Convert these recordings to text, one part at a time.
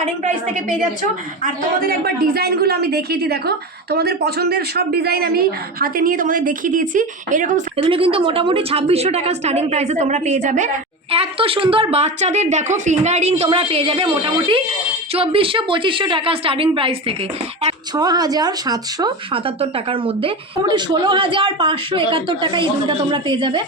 Starting price থেকে পেয়ে যাচ্ছ। আর তোমাদের একবার ডিজাইনগুলো আমি দেখিয়ে দিই, দেখো তোমাদের পছন্দের সব ডিজাইন আমি হাতে নিয়ে তোমাদের দেখিয়ে দিয়েছি। এরকম এগুলো কিন্তু মোটামুটি 2600 টাকা স্টার্টিং প্রাইসে তোমরা পেয়ে যাবে। এত সুন্দর বাচ্চাদের দেখো ফিঙ্গার রিং তোমরা পেয়ে যাবে মোটামুটি 2400-2500 টাকা স্টার্টিং প্রাইস থেকে 6777 টাকার মধ্যে, মোটামুটি 16571 টাকা এই দুটো তোমরা পেয়ে যাবে।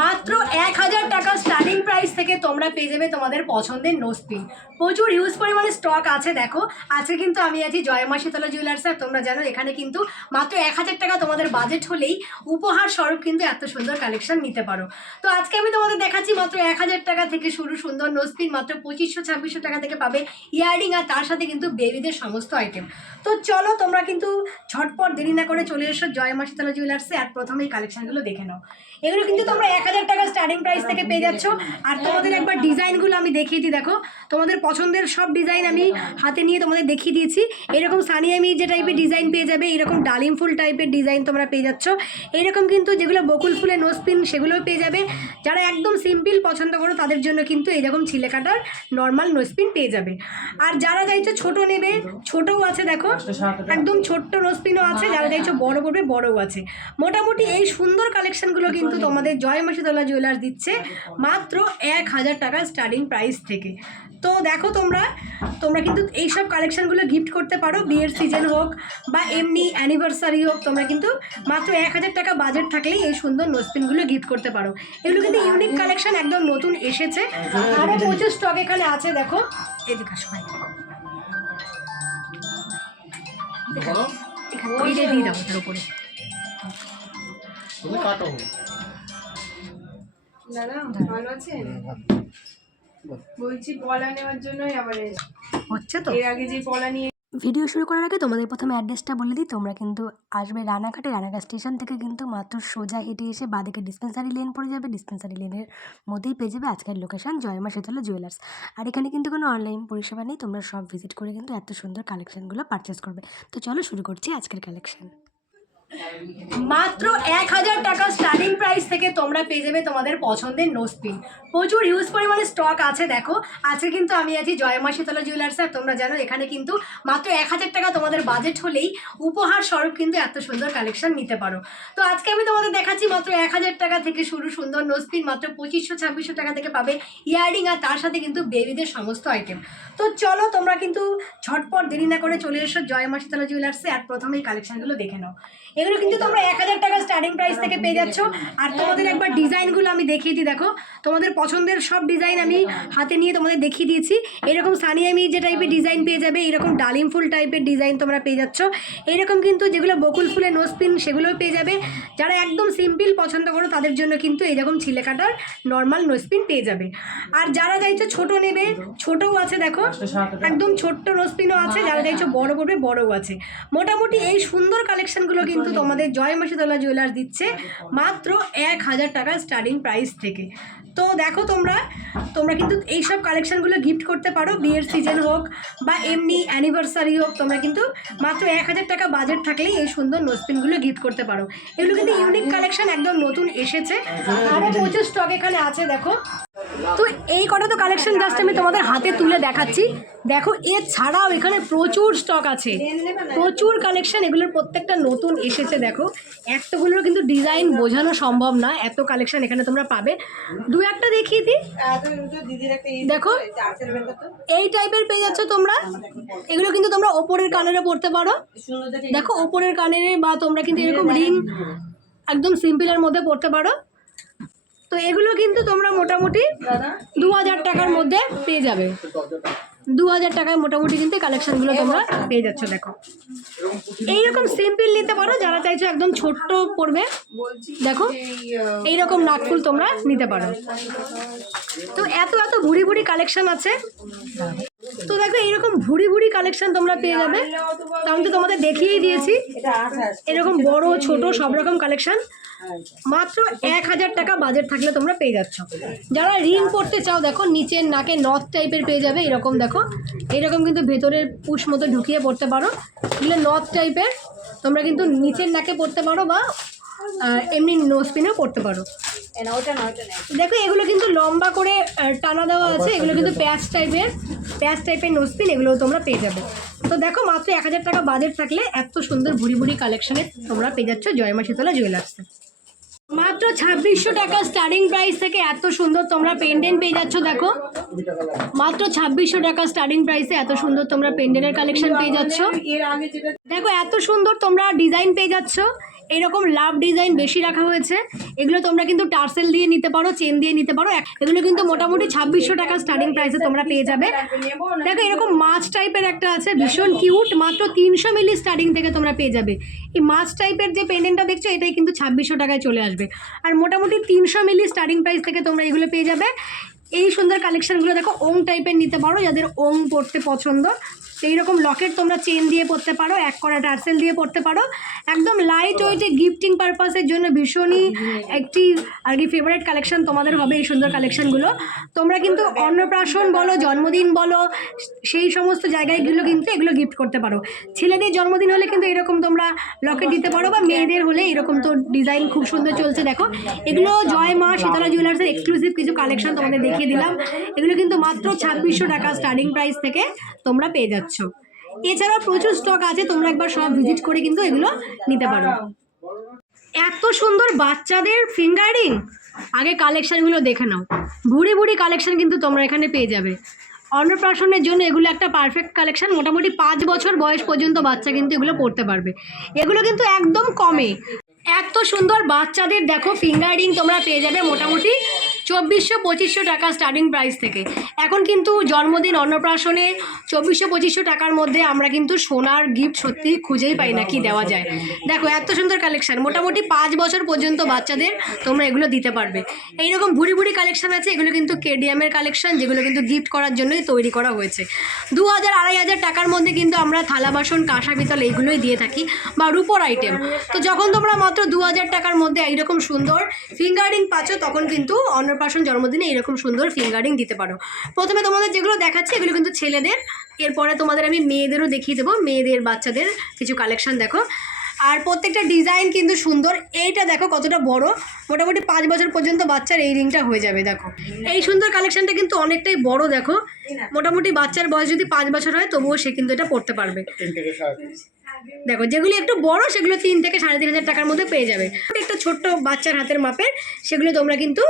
মাত্র 1000 টাকা স্টার্টিং প্রাইস থেকে তোমরা পেয়ে যাবে তোমাদের পছন্দের নোজপিন। প্রচুর হিউজ পরিমাণে স্টক আছে। দেখো আজকে কিন্তু আমি আছি জয়মা শীতলা জুয়েলার্স। আর তোমরা জানো এখানে কিন্তু মাত্র 1000 টাকা তোমাদের বাজেট হলেই উপহার স্বরূপ কিন্তু এত সুন্দর কালেকশন নিতে পারো। তো আজকে আমি তোমাদের দেখাচ্ছি মাত্র 1000 টাকা থেকে শুরু সুন্দর নোজপিন, মাত্র 2500-2600 টাকা থেকে পাবে ইয়াররিং, আর তার সাথে কিন্তু বেবিদের সমস্ত আইটেম। তো চলো তোমরা কিন্তু ঝটপট দেরি না করে চলে এসো জয়মা শীতলা জুয়েলার্সে। আর প্রথমেই কালেকশনগুলো দেখে নাও। এগুলো কিন্তু তোমরা 1000 টাকা স্টার্টিং প্রাইস থেকে পেয়ে যাচ্ছ। আর তোমাদের একবার ডিজাইনগুলো আমি দেখিয়ে দিই, দেখো তোমাদের পছন্দের সব ডিজাইন আমি হাতে নিয়ে তোমাদের দেখিয়ে দিয়েছি। এরকম সানিয়া মির্জা টাইপের ডিজাইন পেয়ে যাবে, এরকম ডালিম ফুল টাইপের ডিজাইন তোমরা পেয়ে যাচ্ছ। এইরকম কিন্তু যেগুলো বকুল ফুলের নোজপিন সেগুলোও পেয়ে যাবে। যারা একদম সিম্পল পছন্দ করো তাদের জন্য কিন্তু এইরকম ছিলে কাটার নর্মাল নোজপিন পেয়ে যাবে। আর যারা চাইছো ছোট নেবে ছোটও আছে, দেখো একদম ছোট্ট নোজপিনও আছে। যারা চাইছো বড় করবে বড়ও আছে। মোটামুটি এই সুন্দর কালেকশনগুলো কিন্তু তোমাদের জয়মা শীতলা জুয়েলার্স দিচ্ছে মাত্র 1000 টাকা স্টার্টিং প্রাইস থেকে। তো দেখো তোমরা কিন্তু এইসব কালেকশনগুলো গিফট করতে পারো, বিয়ের সিজন হোক বা এমনি অ্যানিভার্সারি হোক। তোমরা কিন্তু মাত্র 1000 টাকা বাজেট থাকলেই এই সুন্দর নোজপিনগুলো গিফট করতে পারো। এগুলো কিন্তু ইউনিক কালেকশন, একদম নতুন এসেছে। আরও প্রচুর স্টক এখানে আছে। দেখো এদিকে আসো ভাই, দিয়ে দাও ওটার উপরে। দাদা ভালো আছেন? বলছি পলা নেওয়ার জন্যই আবার হচ্ছে তো। এর আগে যে পলা নিয়ে ভিডিও শুরু করার আগে তোমাদের প্রথমে অ্যাড্রেসটা বলে দিই। তোমরা কিন্তু আসবে রানাঘাটে, রানাঘাট স্টেশন থেকে কিন্তু মাত্র সোজা হেঁটে এসে বাদিকে ডিসপেন্সারি লেন পড়ে যাবে। ডিসপেন্সারি লেনের মধ্যেই পেয়ে যাবে আজকের লোকেশন জয়মা শীতলা জুয়েলার্স। আর এখানে কিন্তু কোনো অনলাইন পরিষেবা নেই, তোমরা সব ভিজিট করে কিন্তু এত সুন্দর কালেকশনগুলো পারচেস করবে। তো চলো শুরু করছি আজকের কালেকশন। মাত্র 1000 টাকা স্টার্টিং প্রাইস থেকে তোমরা পেয়ে যাবে তোমাদের পছন্দের নোজপিন। প্রচুর হিউজ পরিমাণে স্টক আছে। দেখো আজকে কিন্তু আমি আছি জয়মা শীতলা জুয়েলার্স। আর তোমরা জানো এখানে কিন্তু মাত্র 1000 টাকা তোমাদের বাজেট হলেই উপহার স্বরূপ কিন্তু এত সুন্দর কালেকশন নিতে পারো। তো আজকে আমি তোমাদের দেখাচ্ছি মাত্র 1000 টাকা থেকে শুরু সুন্দর নোজপিন, মাত্র 2500-2600 টাকা থেকে পাবে ইয়াররিং, আর তার সাথে কিন্তু বেবিদের সমস্ত আইটেম। তো চলো তোমরা কিন্তু ঝটপট দেরি না করে চলে এসো জয়মা শীতলা জুয়েলার্সে। আর প্রথমেই কালেকশনগুলো দেখে নাও। এগুলো কিন্তু তোমরা 1000 টাকা স্টার্টিং প্রাইস থেকে পেয়ে যাচ্ছ। আর তোমাদের একবার ডিজাইনগুলো আমি দেখিয়ে দিই, দেখো তোমাদের পছন্দের সব ডিজাইন আমি হাতে নিয়ে তোমাদের দেখিয়ে দিয়েছি। এরকম সানিয়া মির্জা টাইপের ডিজাইন পেয়ে যাবে, এরকম ডালিম ফুল টাইপের ডিজাইন তোমরা পেয়ে যাচ্ছ। এরকম কিন্তু যেগুলো বকুল ফুলের নোজপিন সেগুলোও পেয়ে যাবে। যারা একদম সিম্পল পছন্দ করো তাদের জন্য কিন্তু এইরকম ছিলে কাটার নর্মাল নোজপিন পেয়ে যাবে। আর যারা চাইছো ছোট নেবে ছোটও আছে, দেখো একদম ছোট্ট নোজপিনও আছে। যারা চাইছো বড় করবে বড়ও আছে। মোটামুটি এই সুন্দর কালেকশনগুলো কিন্তু তোমাদের জয়মা শীতলা জুয়েলার্স দিচ্ছে মাত্র 1000 টাকা স্টার্টিং প্রাইস থেকে। তো দেখো তোমরা কিন্তু এইসব কালেকশনগুলো গিফট করতে পারো, বিয়ের সিজন হোক বা এমনি অ্যানিভার্সারি হোক। তোমরা কিন্তু মাত্র 1000 টাকা বাজেট থাকলেই এই সুন্দর নোজপিনগুলো গিফট করতে পারো। এগুলো কিন্তু ইউনিক কালেকশন, একদম নতুন এসেছে। আরও প্রচুর স্টক এখানে আছে। দেখো তো এই কটা তো কালেকশন জাস্ট আমি তোমাদের হাতে তুলে দেখাচ্ছি। দেখো এছাড়াও এখানে প্রচুর স্টক আছে, প্রচুর কালেকশন। এগুলোর প্রত্যেকটা নতুন এসেছে। দেখো এতগুলোর কিন্তু ডিজাইন বোঝানো সম্ভব না, এত কালেকশন এখানে তোমরা পাবে। দু একটা দেখিয়ে দিই। দেখো এই টাইপের পেয়ে যাচ্ছ তোমরা। এগুলো কিন্তু তোমরা ওপরের কানেরও পরতে পারো। দেখো ওপরের কানের বা তোমরা কিন্তু এরকম রিং একদম সিম্পলের মধ্যে পরতে পারো। তো এগুলো কিন্তু তোমরা মোটামুটি 2000 টাকার মধ্যে পেয়ে যাবে। 2000 টাকায় মোটামুটি কিন্তু কালেকশনগুলো তোমরা পেয়ে যাচ্ছ। দেখো এইরকম সিম্পল নিতে পারো, যারা চাইছো একদম ছোট্ট পড়বে। দেখো এইরকম নাকফুল তোমরা নিতে পারো। তো এত ভুড়ি ভুড়ি কালেকশন আছে। তো দেখো এইরকম ভুড়ি ভুড়ি কালেকশন তোমরা পেয়ে যাবে। কারণ তো তোমাদের দেখিয়েই দিয়েছি এরকম বড় ছোট সব রকম কালেকশন মাত্র 1000 টাকা বাজেট থাকলে তোমরা পেয়ে যাচ্ছ। যারা রিং পরতে চাও দেখো নিচের নাকে নথ টাইপের পেয়ে যাবে। এরকম দেখো এইরকম কিন্তু ভেতরের পুশ মতো ঢুকিয়ে পড়তে পারো। এগুলো নথ টাইপের তোমরা কিন্তু নিচের নাকে পরতে পারো বা এমনি নোজপিনেও পরতে পারো। না ওটা না ওটা না দেখো এগুলো কিন্তু লম্বা করে টানা দেওয়া আছে, এগুলো কিন্তু প্যাচ টাইপের নোজপিন, এগুলো তোমরা পেয়ে যাবে। তো দেখো মাত্র 1000 টাকা বাজেট থাকলে এত সুন্দর ভুড়ি ভুড়ি কালেকশনে তোমরা পেয়ে যাচ্ছ জয় মা শীতলা জুয়েলার্সে। মাত্র 2600 টাকা স্টার্টিং প্রাইস থেকে এত সুন্দর তোমরা পেন্ডেন্ট পেয়ে যাচ্ছ। দেখো মাত্র 2600 টাকা স্টার্টিং প্রাইসে এত সুন্দর তোমরা পেন্ডেন্টের কালেকশন পেয়ে যাচ্ছ। এর আগে যেটা দেখো এত সুন্দর তোমরা ডিজাইন পেয়ে যাচ্ছ, এরকম লাভ ডিজাইন বেশি রাখা হয়েছে। এগুলো তোমরা কিন্তু টার্সেল দিয়ে নিতে পারো, চেন দিয়ে নিতে পারো। এগুলো কিন্তু মোটামুটি 2600 টাকা স্টার্টিং প্রাইসে তোমরা পেয়ে যাবে। নেবো না দেখো এরকম মাছ টাইপের একটা আছে ভীষণ কিউট, মাত্র 300 মিলি স্টার্টিং থেকে তোমরা পেয়ে যাবে। এই মাছ টাইপের যে পেন্ডেন্টটা দেখছো এটাই কিন্তু 2600 টাকায় চলে আসবে। আর মোটামুটি 300 মিলি স্টার্টিং প্রাইস থেকে তোমরা এগুলো পেয়ে যাবে। এই সুন্দর কালেকশনগুলো দেখো ওং টাইপের নিতে পারো, যাদের ওং পড়তে পছন্দ। এইরকম লকেট তোমরা চেন দিয়ে পরতে পারো, এক করা টার্সেল দিয়ে পরতে পারো। একদম লাইট ওয়েটে গিফটিং পারপাসের জন্য ভীষণই একটি আর কি ফেভারিট কালেকশন তোমাদের হবে এই সুন্দর কালেকশনগুলো। তোমরা কিন্তু অন্নপ্রাশন বলো, জন্মদিন বলো, সেই সমস্ত জায়গায়গুলো কিন্তু এগুলো গিফট করতে পারো। ছেলেদের জন্মদিন হলে কিন্তু এরকম তোমরা লকেট দিতে পারো, বা মেয়েদের হলে এরকম তো ডিজাইন খুব সুন্দর চলছে। দেখো এগুলো জয় মা শীতলা জুয়েলার্সের এক্সক্লুসিভ কিছু কালেকশন তোমাদের দেখিয়ে দিলাম। এগুলো কিন্তু মাত্র 2600 টাকা স্টার্টিং প্রাইস থেকে তোমরা পেয়ে যাচ্ছ। এছাড়াও প্রচুর স্টক আছে, তোমরা একবার সব ভিজিট করে কিন্তু এগুলো নিতে পারো। এত সুন্দর বাচ্চাদের ফিঙ্গারিং, আগে কালেকশনগুলো দেখে নাও। ভুড়ি ভুড়ি কালেকশন কিন্তু তোমরা এখানে পেয়ে যাবে। অন্নপ্রাশনের জন্য এগুলো একটা পারফেক্ট কালেকশন। মোটামুটি 5 বছর বয়স পর্যন্ত বাচ্চা কিন্তু এগুলো পড়তে পারবে। এগুলো কিন্তু একদম কমে। এত সুন্দর বাচ্চাদের দেখো ফিঙ্গারিং তোমরা পেয়ে যাবে মোটামুটি 2400-2500 টাকা স্টার্টিং প্রাইস থেকে। এখন কিন্তু জন্মদিন অন্নপ্রাশনে 2400-2500 টাকার মধ্যে আমরা কিন্তু সোনার গিফট সত্যি খুঁজেই পাই না কি দেওয়া যায়। দেখো এত সুন্দর কালেকশন, মোটামুটি 5 বছর পর্যন্ত বাচ্চাদের তোমরা এগুলো দিতে পারবে। এইরকম ভুড়ি ভুড়ি কালেকশন আছে, এগুলো কিন্তু কেডিএমের কালেকশন, যেগুলো কিন্তু গিফট করার জন্যই তৈরি করা হয়েছে। 2000-2500 টাকার মধ্যে কিন্তু আমরা থালা বাসন কাঁসা পিতল এইগুলোই দিয়ে থাকি, বা রূপোর আইটেম। তো যখন তোমরা মাত্র 2000 টাকার মধ্যে এইরকম সুন্দর ফিঙ্গারিং পাচ্ছ, তখন কিন্তু অন্নপ্রাশন জন্মদিনে এইরকম সুন্দর ফিঙ্গারিং দিতে পারো। প্রথমে তোমাদের যেগুলো দেখাচ্ছি এগুলো কিন্তু ছেলেদের, এরপরে তোমাদের আমি মেয়েদেরও দেখিয়ে দেবো, মেয়েদের বাচ্চাদের কিছু কালেকশন দেখো। আর প্রত্যেকটা ডিজাইন কিন্তু সুন্দর। এইটা দেখো কতটা বড়, মোটামুটি 5 বছর পর্যন্ত বাচ্চার এই রিংটা হয়ে যাবে। দেখো এই সুন্দর কালেকশনটা কিন্তু অনেকটাই বড়। দেখো মোটামুটি বাচ্চার বয়স যদি 5 বছর হয় তবুও সে কিন্তু এটা পড়তে পারবে। দেখো যেগুলি একটু বড় সেগুলো 3 থেকে 3500 টাকার মধ্যে পেয়ে যাবে। একটা ছোট্ট বাচ্চার হাতের মাপের সেগুলো তোমরা কিন্তু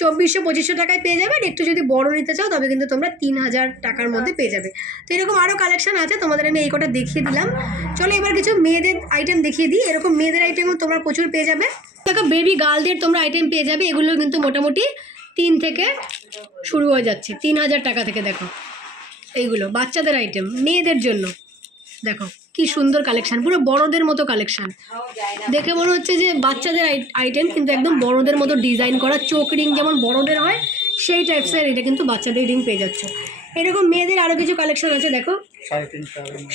2400-2500 টাকায় পেয়ে যাবে। আর একটু যদি বড় নিতে চাও তবে কিন্তু তোমরা 3000 টাকার মধ্যে পেয়ে যাবে। তো এরকম আরও কালেকশন আছে, তোমাদের আমি এই কটা দেখিয়ে দিলাম। চলো এবার কিছু মেয়েদের আইটেম দেখিয়ে দিই। এরকম মেয়েদের আইটেমও তোমরা প্রচুর পেয়ে যাবে। দেখো বেবি গার্লদের তোমরা আইটেম পেয়ে যাবে। এগুলো কিন্তু মোটামুটি 3 থেকে শুরু হয়ে যাচ্ছে, 3000 টাকা থেকে। দেখো এইগুলো বাচ্চাদের আইটেম মেয়েদের জন্য। দেখো কি সুন্দর কালেকশন, পুরো বড়দের মতো কালেকশন। দেখে মনে হচ্ছে যে বাচ্চাদের আইটেম, কিন্তু একদম বড়দের মতো ডিজাইন করা। চোখ রিং যেমন বড়দের হয় সেই টাইপসের এটা কিন্তু বাচ্চাদের রিং পেয়ে যাচ্ছে। এরকম মেয়েদের আরও কিছু কালেকশন আছে। দেখো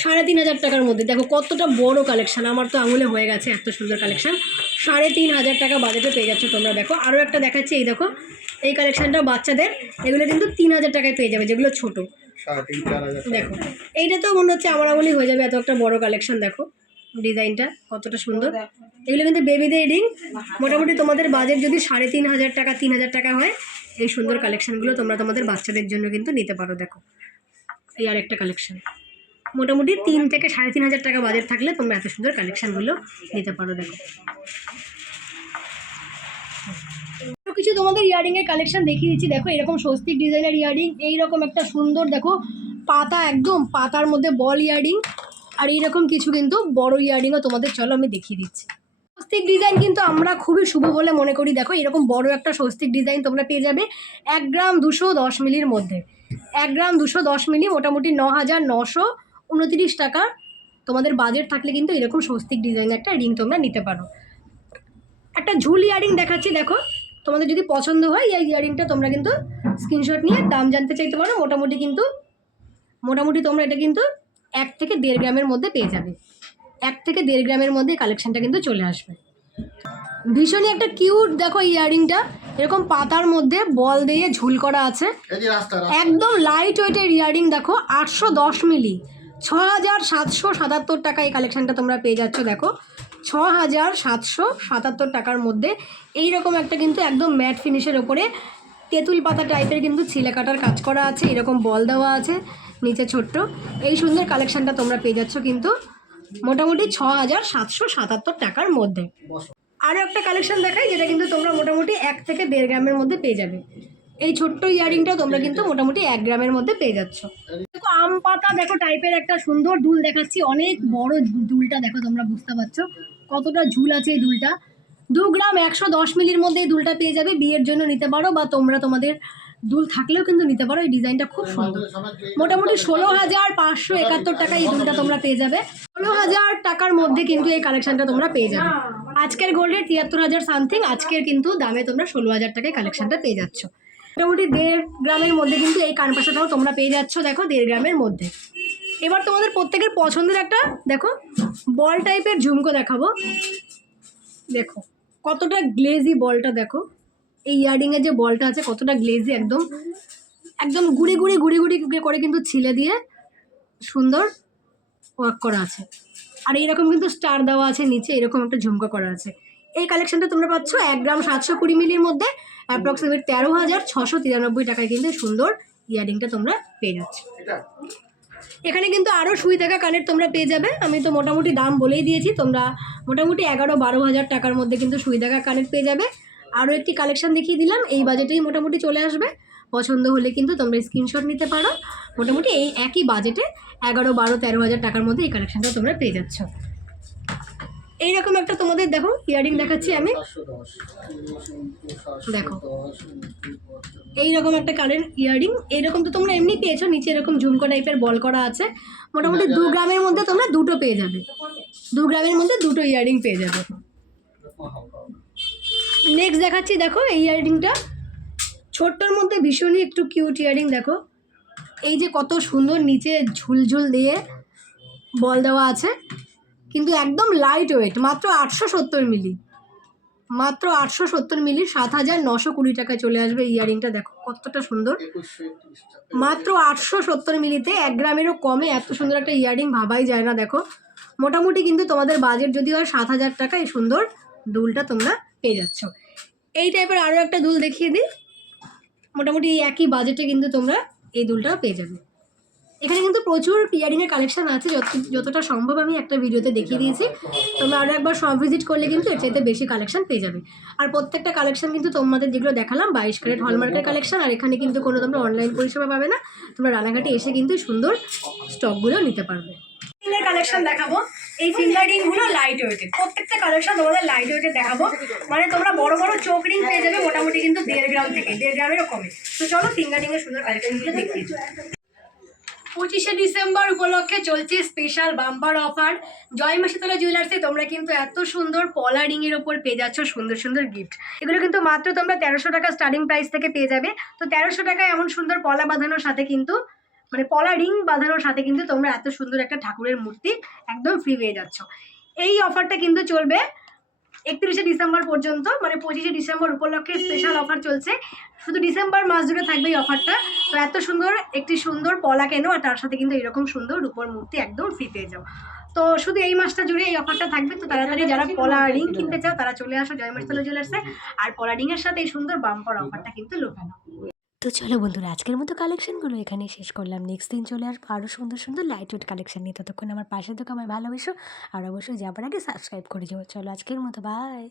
3500 টাকার মধ্যে। দেখো কতটা বড় কালেকশন, আমার তো আঙুলে হয়ে গেছে এত সুন্দর কালেকশন। 3500 টাকা বাজেটে পেয়ে যাচ্ছে তোমরা। দেখো আরও একটা দেখাচ্ছি, এই দেখো এই কালেকশনটা বাচ্চাদের, এগুলো কিন্তু 3000 টাকায় পেয়ে যাবে, যেগুলো ছোটো। দেখো এইটা তো মনে হচ্ছে আমার আঙুলি হয়ে যাবে, এত একটা বড় কালেকশন। দেখো ডিজাইনটা কতটা সুন্দর। এগুলো কিন্তু বেবিদের রিং। মোটামুটি তোমাদের বাজেট যদি 3500 টাকা 3000 টাকা হয়, এই সুন্দর কালেকশনগুলো তোমরা তোমাদের বাচ্চাদের জন্য কিন্তু নিতে পারো। দেখো এই আরেকটা কালেকশন, মোটামুটি 3 থেকে 3500 টাকা বাজেট থাকলে তোমরা এত সুন্দর কালেকশনগুলো নিতে পারো। দেখো কিছু তোমাদের ইয়ারিংয়ের কালেকশন দেখিয়ে দিচ্ছি। দেখো এরকম স্বস্তিক ডিজাইনের ইয়ারিং, এইরকম একটা সুন্দর দেখো পাতা, একদম পাতার মধ্যে বল ইয়ারিং। আর এইরকম কিছু কিন্তু বড় ইয়ারিংও তোমাদের চলো আমি দেখিয়ে দিচ্ছি। স্বস্তিক ডিজাইন কিন্তু আমরা খুবই শুভ বলে মনে করি। দেখো এরকম বড় একটা স্বস্তিক ডিজাইন তোমরা পেয়ে যাবে 1 গ্রাম 210 মিলির মধ্যে। 1 গ্রাম 210 মিলি, মোটামুটি 9929 টাকা তোমাদের বাজেট থাকলে কিন্তু এরকম স্বস্তিক ডিজাইনের একটা রিং তোমরা নিতে পারো। একটা ঝুল ইয়ারিং দেখাচ্ছি। দেখো তোমাদের যদি পছন্দ হয় এই ইয়ারিংটা তোমরা কিন্তু স্ক্রিনশট নিয়ে দাম জানতে চাইতে পারো। মোটামুটি তোমরা এটা কিন্তু 1 থেকে 1.5 গ্রামের মধ্যে পেয়ে যাবে। 1 থেকে 1.5 গ্রামের মধ্যে কালেকশনটা কিন্তু চলে আসবে। ভীষণই একটা কিউট দেখো ইয়ারিংটা, এরকম পাতার মধ্যে বল দিয়ে ঝুল করা আছে। একদম লাইট ওয়েটের ইয়ারিং। দেখো 810 মিলি, 6777 টাকা এই কালেকশনটা তোমরা পেয়ে যাচ্ছ। দেখো 6,777 টাকার মধ্যে এইরকম একটা কিন্তু একদম ম্যাট ফিনিশের ওপরে তেঁতুল পাতা টাইপের কিন্তু ছিলে কাটার কাজ করা আছে, এরকম বল দেওয়া আছে নিচে ছোট্ট। এই সুন্দর কালেকশনটা তোমরা পেয়ে যাচ্ছ কিন্তু মোটামুটি 6,777 টাকার মধ্যে। আরও একটা কালেকশন দেখাই যেটা কিন্তু তোমরা মোটামুটি 1 থেকে 1.5 গ্রামের মধ্যে পেয়ে যাবে। এই ছোট্ট ইয়ারিংটাও তোমরা কিন্তু মোটামুটি 1 গ্রামের মধ্যে পেয়ে যাচ্ছ। দেখো আম পাতা দেখো টাইপের একটা সুন্দর দুল দেখাচ্ছি, অনেক বড় দুলটা দেখো, তোমরা বুঝতে পারছো কতটা ঝুল আছে এই দুলটা। 2 গ্রাম 110 মিলির মধ্যে এই দুলটা পেয়ে যাবে, বিয়ের জন্য নিতে পারো বা তোমরা তোমাদের দুল থাকলেও কিন্তু নিতে পারো। এই ডিজাইনটা খুব সুন্দর, মোটামুটি 16,571 টাকা এই দুলটা তোমরা পেয়ে যাবে। 16,000 টাকার মধ্যে কিন্তু এই কালেকশনটা তোমরা পেয়ে যাবে। আজকের গোল্ডের 73,000 সামথিং, আজকের কিন্তু দামে তোমরা 16,000 টাকায় কালেকশনটা পেয়ে যাচ্ছ। মোটামুটি 1.5 গ্রামের মধ্যে কিন্তু এই কানপাশাটাও তোমরা পেয়ে যাচ্ছ, দেখো 1.5 গ্রামের মধ্যে। এবার তোমাদের প্রত্যেকের পছন্দের একটা দেখো বল টাইপের ঝুমকো দেখাবো। দেখো কতটা গ্লেজি বলটা, দেখো এই ইয়ারিংয়ের যে বলটা আছে কতটা গ্লেজি, একদম একদম গুড়ি গুড়ি করে কিন্তু ছিলে দিয়ে সুন্দর ওয়ার্ক করা আছে। আর এইরকম কিন্তু স্টার দেওয়া আছে নিচে, এরকম একটা ঝুমকো করা আছে। এই কালেকশনটা তোমরা পাচ্ছ 1 গ্রাম 720 মিলির মধ্যে অ্যাপ্রক্সিমেট 13,693 টাকায় কিন্তু সুন্দর ইয়ারিংটা তোমরা পেয়ে যাচ্ছ। এখানে কিন্তু আরও সুই থাকা কানের তোমরা পেয়ে যাবে। আমি তো মোটামুটি দাম বলেই দিয়েছি, তোমরা মোটামুটি 11-12 হাজার টাকার মধ্যে কিন্তু সুই থাকা কানের পেয়ে যাবে। আরও একটি কালেকশন দেখিয়ে দিলাম, এই বাজেটেই মোটামুটি চলে আসবে। পছন্দ হলে কিন্তু তোমরা স্ক্রিনশট নিতে পারো। মোটামুটি এই একই বাজেটে 11, 12, 13 হাজার টাকার মধ্যে এই কালেকশনটা তোমরা পেয়ে যাচ্ছ। এইরকম একটা তোমাদের দেখো ইয়ারিং দেখাচ্ছি আমি, দেখো এইরকম একটা কানের ইয়ারিং। এইরকম তো তোমরা এমনি পেয়েছো, নিচে এরকম ঝুমকো টাইপের বল করা আছে। মোটামুটি 2 গ্রামের মধ্যে তোমরা দুটো পেয়ে যাবে, 2 গ্রামের মধ্যে দুটো ইয়ারিং পেয়ে যাবে। নেক্সট দেখাচ্ছি দেখো এই ইয়ারিংটা ছোট্টর মধ্যে ভীষণই একটু কিউট ইয়ারিং। দেখো এই যে কত সুন্দর নিচে ঝুলঝুল দিয়ে বল দেওয়া আছে, কিন্তু একদম লাইট ওয়েট, মাত্র 870 মিলি, মাত্র 870 মিলি 7,920 টাকায় চলে আসবে এই ইয়ারিংটা। দেখো কতটা সুন্দর, মাত্র 870 মিলিতে 1 গ্রামেরও কমে এত সুন্দর একটা ইয়ারিং ভাবাই যায় না। দেখো মোটামুটি কিন্তু তোমাদের বাজেট যদি হয় 7,000 টাকা, এই সুন্দর দুলটা তোমরা পেয়ে যাচ্ছ। এই টাইপের আরও একটা দুল দেখিয়ে দিই, মোটামুটি এই একই বাজেটে কিন্তু তোমরা এই দুলটাও পেয়ে যাবে। এখানে কিন্তু প্রচুর ইয়ারিংয়ের কালেকশন আছে, যতটা সম্ভব আমি একটা ভিডিওতে দেখিয়ে দিয়েছি। তোমরা আরও একবার সব ভিজিট করলে কিন্তু এর চাইতে বেশি কালেকশন পেয়ে যাবে। আর প্রত্যেকটা কালেকশন কিন্তু তোমাদের যেগুলো দেখালাম 22 ক্যারেট হলমার্কের কালেকশন। আর এখানে কিন্তু কোনো তোমরা অনলাইন পরিষেবা পাবে না, তোমরা রানাঘাটে এসে কিন্তু সুন্দর স্টকগুলো নিতে পারবে। ফিঙ্গার কালেকশন দেখাবো, এই ফিঙ্গার রিংগুলো লাইট ওয়েটের, প্রত্যেকটা কালেকশন তোমাদের লাইট ওয়েটের দেখাবো। মানে তোমরা বড় বড় চোখ রিং পেয়ে যাবে মোটামুটি কিন্তু 1.5 গ্রাম থেকে 1.5 গ্রামেরও কমে। তো চলো ফিঙ্গার রিংয়ের সুন্দর কালেকশনগুলো দেখিয়ে দিই। 25শে ডিসেম্বর উপলক্ষে চলছে স্পেশাল বাম্পার অফার জয় মা শীতলা জুয়েলার্সে। তোমরা কিন্তু এত সুন্দর পলা রিংয়ের ওপর পেয়ে যাচ্ছ সুন্দর সুন্দর গিফট। এগুলো কিন্তু মাত্র তোমরা 1300 টাকা স্টার্টিং প্রাইস থেকে পেয়ে যাবে। তো 1300 টাকায় এমন সুন্দর পলা বাঁধানোর সাথে কিন্তু মানে পলা রিং বাঁধানোর সাথে কিন্তু তোমরা এত সুন্দর একটা ঠাকুরের মূর্তি একদম ফ্রি পেয়ে যাচ্ছ। এই অফারটা কিন্তু চলবে 31শে ডিসেম্বর পর্যন্ত, মানে 25শে ডিসেম্বর উপলক্ষে স্পেশাল অফার চলছে। শুধু ডিসেম্বর মাস জুড়ে থাকবে এই অফারটা। তো এত সুন্দর একটি সুন্দর পলা কেনো আর তার সাথে কিন্তু এরকম সুন্দর রূপোর মূর্তি একদম ফ্রি পেয়ে যাও। তো শুধু এই মাসটা জুড়ে এই অফারটা থাকবে। তো তাড়াতাড়ি যারা পলা রিং কিনতে চাও তারা চলে আসো জয় মা শীতলা জুয়েলার্সে। আর পলা রিংয়ের সাথে এই সুন্দর বাম্পার অফারটা কিন্তু লোকানো। তো চলো বন্ধুরা, আজকের মতো কালেকশনগুলো এখানেই শেষ করলাম। নেক্সট দিন চলে আসবো আরও সুন্দর সুন্দর লাইট ওয়েট কালেকশন নিয়ে। ততক্ষণ আমার পাশে থেকে আমায় ভালোবেসো, আর অবশ্যই যাবার আগে সাবস্ক্রাইব করে যাবো। চলো আজকের মতো বাই।